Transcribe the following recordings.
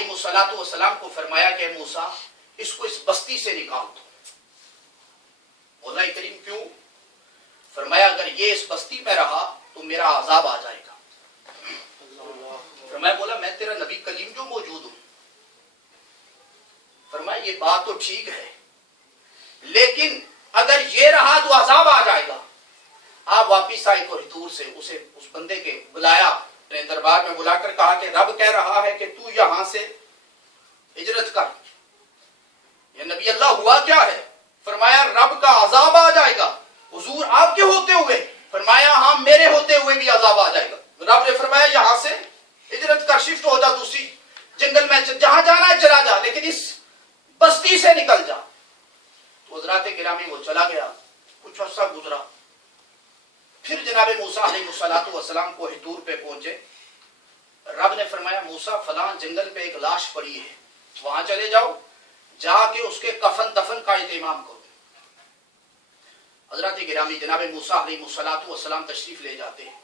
علیہ السلام کو فرمایا کہ موسیٰ اس کو اس بستی سے نکال دو. مولا کریم کیوں؟ فرمایا اگر یہ اس بستی میں رہا تو میرا عذاب آ جائے گا. فرمایا مولا میں تیرا نبی کلیم جو موجود ہوں. فرمایا یہ بات تو ٹھیک ہے لیکن اگر یہ رہا تو عذاب آ جائے گا. آپ واپس آئے کوہتور سے اس بندے کے بلایا اپنے دربار میں بلا کر کہا کہ رب کہہ رہا ہے کہ تو یہاں سے ہجرت کر. یہ نبی اللہ ہوا کیا ہے؟ فرمایا رب کا عذاب آ جائے گا. حضور آپ کے ہوتے ہوئے؟ فرمایا ہاں میرے ہوتے ہوئے بھی عذاب آ جائے گا. رب نے فرمایا یہاں سے ہجرت کر، شفٹ ہو جا دوسری جنگل میں، جہاں جانا ہے چلا جا لیکن اس بستی سے نکل جا. تو حضرات گرامی وہ چلا گیا. کچھ عرصہ گزرا، پھر جناب موسیٰ علیہ السلام کو کوہتور پہ پہنچے. رب نے فرمایا موسیٰ فلاں جنگل پہ ایک لاش پڑی ہے، وہاں چلے جاؤ، جا کے اس کے کفن دفن کا اہتمام کرو. حضرات گرامی جناب موسیٰ علیہ السلام تشریف لے جاتے ہیں.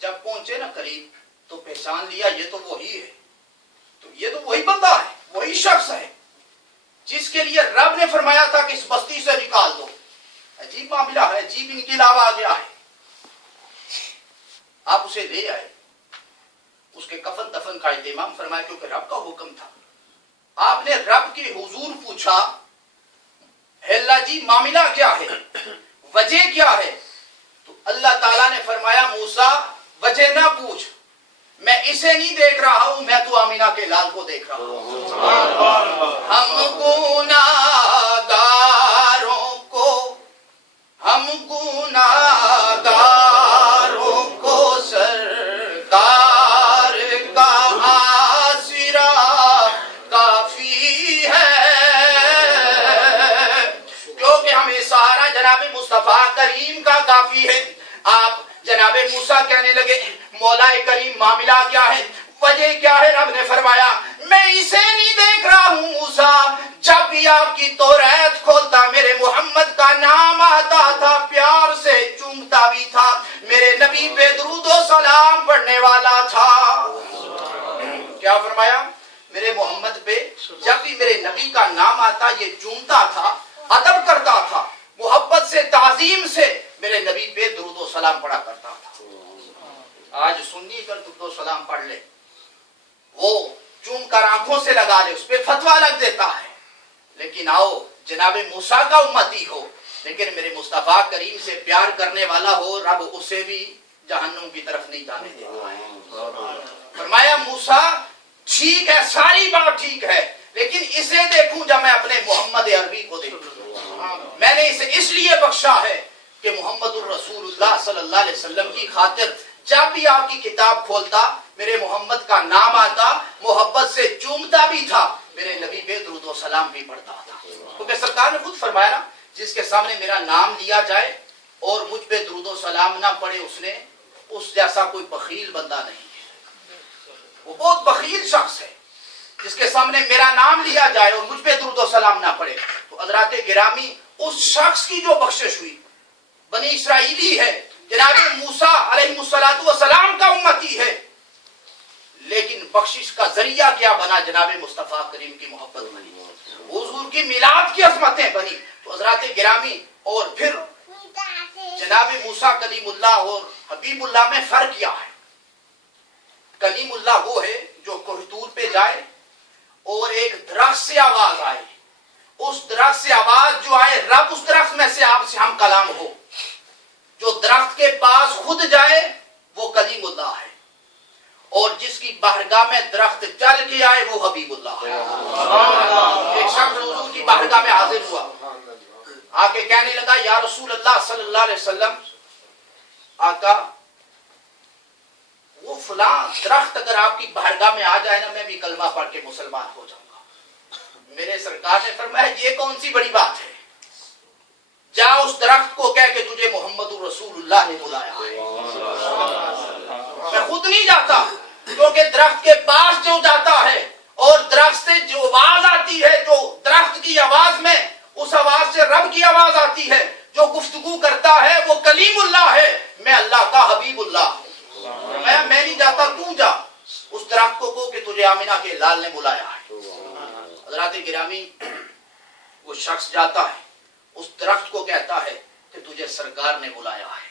جب پہنچے نا قریب تو پہچان لیا یہ تو وہی ہے. تو یہ تو وہی بندہ ہے، وہی شخص ہے جس کے لیے رب نے فرمایا تھا کہ اس بستی سے نکال دو. عجیب معاملہ ہے، عجیب انقلاب آ گیا ہے. آپ اسے لے آئے، اس کے کفن دفن کا اہتمام فرمایا کیونکہ رب کا حکم تھا. آپ نے رب کے حضور پوچھا ہے اللہ جی معاملہ کیا ہے، وجہ کیا ہے؟ تو اللہ تعالیٰ نے فرمایا موسیٰ وجہ نہ پوچھ، میں اسے نہیں دیکھ رہا ہوں، میں تو آمینہ کے لال کو دیکھ رہا ہوں. ہم گناہگاروں کو سرکار کا آسرا کافی ہے، کیونکہ ہمیں سہارا جناب مصطفیٰ کریم کا کافی ہے. آپ جناب موسیٰ کہنے لگے مولا کریم معاملہ کیا ہے، وجہ کیا ہے؟ رب نے فرمایا میں اسے نہیں دیکھ رہا ہوں موسیٰ، جب بھی آپ کی توریت کھولتا میرے محمد کا نام آتا تھا، پیار سے چومتا بھی تھا، میرے نبی پہ درود و سلام پڑھنے والا تھا. کیا فرمایا؟ میرے محمد پہ جب بھی میرے نبی کا نام آتا یہ چومتا تھا، ادب کرتا تھا، محبت سے تعظیم سے میرے نبی پہ درود و سلام پڑھا کرتا تھا. آج سنی کر درود و سلام پڑھ لے، وہ چوم کر آنکھوں سے لگا لے، اس پہ فتویٰ لگ دیتا ہے. لیکن آؤ جناب موسیٰ کا امتی ہو لیکن میرے مصطفیٰ کریم سے پیار کرنے والا ہو، رب اسے بھی جہنم کی طرف نہیں جانے دیتا ہے. فرمایا موسیٰ ٹھیک ہے، ساری بات ٹھیک ہے لیکن اسے دیکھوں جب میں اپنے محمد عربی کو دیکھوں. میں نے اسے اس لیے بخشا ہے کہ محمد الرسول اللہ صلی اللہ علیہ وسلم کی خاطر جب بھی آپ کی کتاب کھولتا میرے محمد کا نام آتا، محبت سے چومتا بھی تھا، میرے نبی پہ درود و سلام بھی پڑھتا تھا. کیونکہ سرکار نے خود فرمایا نا جس کے سامنے میرا نام لیا جائے اور مجھ پہ درود و سلام نہ پڑھے اس جیسا کوئی بخیل بندہ نہیں ہے. وہ بہت بخیل شخص ہے جس کے سامنے میرا نام لیا جائے اور مجھ پہ درود و سلام نہ پڑھے. تو حضرات گرامی اس شخص کی جو بخشش ہوئی، بنی اسرائیلی ہے، جناب موسیٰ علیہ السلام کا امتی ہے، لیکن بخشش کا ذریعہ کیا بنا؟ جناب مصطفیٰ کریم کی محبت بنی، حضور کی میلاد کی عظمتیں بنی. تو حضرات گرامی اور پھر جناب موسیٰ کلیم اللہ اور حبیب اللہ میں فرق کیا ہے؟ کلیم اللہ وہ ہے جو کوہتور پہ جائے اور ایک درخت سے آواز آئے، اس درخت سے آواز جو آئے رب اس درخت میں سے آپ سے ہم کلام ہو. جو درخت کے پاس خود جائے وہ کلیم اللہ ہے، اور جس کی بارگاہ میں درخت چل کے آئے وہ حبیب اللہ ہے. ایک شخص حضور کی بارگاہ میں حاضر ہوا، آ کے کہنے لگا یا رسول اللہ صلی اللہ علیہ وسلم، آقا وہ فلاں درخت اگر آپ کی بارگاہ میں آ جائے نا میں بھی کلمہ پڑھ کے مسلمان ہو جاؤں گا. میرے سرکار نے فرمایا یہ کون سی بڑی بات ہے، جا اس درخت کو کہہ کہ تجھے محمد رسول اللہ نے بلایا ہے. میں خود نہیں جاتا کیونکہ درخت کے پاس جو جاتا ہے اور درخت سے جو آواز آتی ہے، جو درخت کی آواز میں اس آواز سے رب کی آواز آتی ہے، جو گفتگو کرتا ہے وہ کلیم اللہ ہے، میں اللہ کا حبیب اللہ. میں نہیں جاتا، تو جا اس درخت کو کہ تجھے آمینہ کے لال نے بلایا ہے۔ حضرات گرامی، وہ شخص جاتا ہے اس درخت کو کہتا ہے کہ تجھے سرکار نے بلایا ہے۔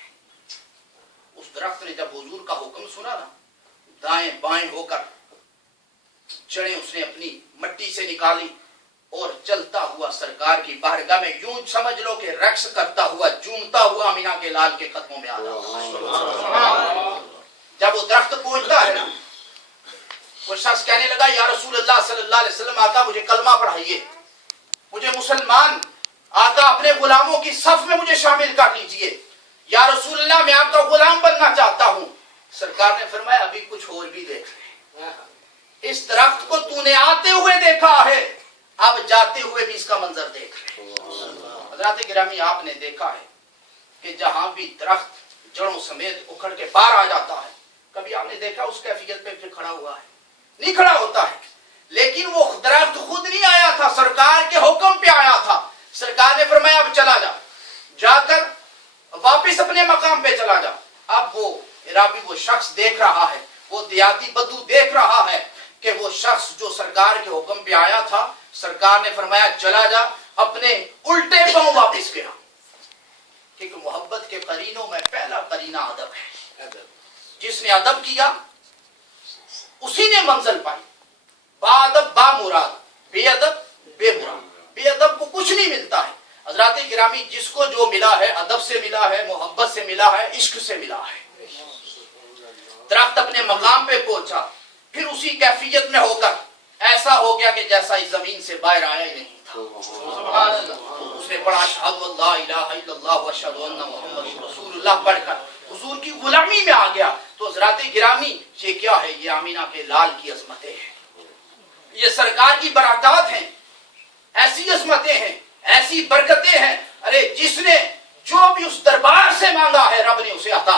اس درخت نے جب حضور کا حکم سنا نا، دائیں بائیں ہو کر جڑیں اس نے اپنی مٹی سے نکالی اور چلتا ہوا سرکار کی بارگاہ میں یوں سمجھ لو کہ رقص کرتا ہوا جھومتا ہوا آمینہ کے لال کے قدموں میں آتا۔ جب وہ درخت پہنچتا ہے نا، وہ شخص کہنے لگا یا رسول اللہ صلی اللہ علیہ وسلم، آقا مجھے کلمہ پڑھائیے، مجھے مسلمان آقا اپنے غلاموں کی صف میں مجھے شامل کر لیجئے، یا رسول اللہ میں آپ کا غلام بننا چاہتا ہوں۔ سرکار نے فرمایا ابھی کچھ اور بھی دیکھ لے، اس درخت کو تو نے آتے ہوئے دیکھا ہے، اب جاتے ہوئے بھی اس کا منظر دیکھ لے۔ حضرات گرامی، آپ نے دیکھا ہے کہ جہاں بھی درخت جڑوں سمیت اکھڑ کے باہر آ جاتا ہے، کبھی آپ نے دیکھا اس کیفیت پہ کھڑا ہوا ہے؟ نہیں کھڑا ہوتا ہے، لیکن وہ درخت خود نہیں آیا تھا، سرکار کے حکم پہ آیا تھا۔ سرکار نے فرمایا اب چلا جا، جا کر واپس اپنے مقام پہ چلا جا۔ اب وہ عرابی وہ شخص دیکھ رہا ہے، وہ دیہاتی بدو دیکھ رہا ہے کہ وہ شخص جو سرکار کے حکم پہ آیا تھا، سرکار نے فرمایا چلا جا، اپنے الٹے پاؤں واپس گیا، کیونکہ محبت کے قرینوں میں پہلا قرینہ ادب ہے۔ جس نے ادب کیا اسی نے منزل پائی۔ با ادب با مراد، بے ادب بے مراد۔ بے ادب کو کچھ نہیں ملتا ہے۔ حضرات گرامی، جس کو جو ملا ہے ادب سے ملا ہے، محبت سے ملا ہے، عشق سے ملا ہے۔ درخت اپنے مقام پہ پہنچا، پھر اسی کیفیت میں ہو کر ایسا ہو گیا کہ جیسا اس زمین سے باہر آیا ہی نہیں تھا۔ سبحان اللہ۔ اس نے پڑھا اشہد ان لا الہ الا اللہ واشہد ان محمد رسول اللہ پڑھ کر حضور کی غلامی میں آ گیا۔ تو حضرات گرامی، یہ کیا ہے؟ یہ آمینہ کے لال کی عظمتیں ہیں، یہ سرکار کی برکات ہیں، ایسی عظمتیں ہیں، ایسی برکتیں ہیں۔ ارے جس نے جو بھی اس دربار سے مانگا ہے رب نے اسے عطا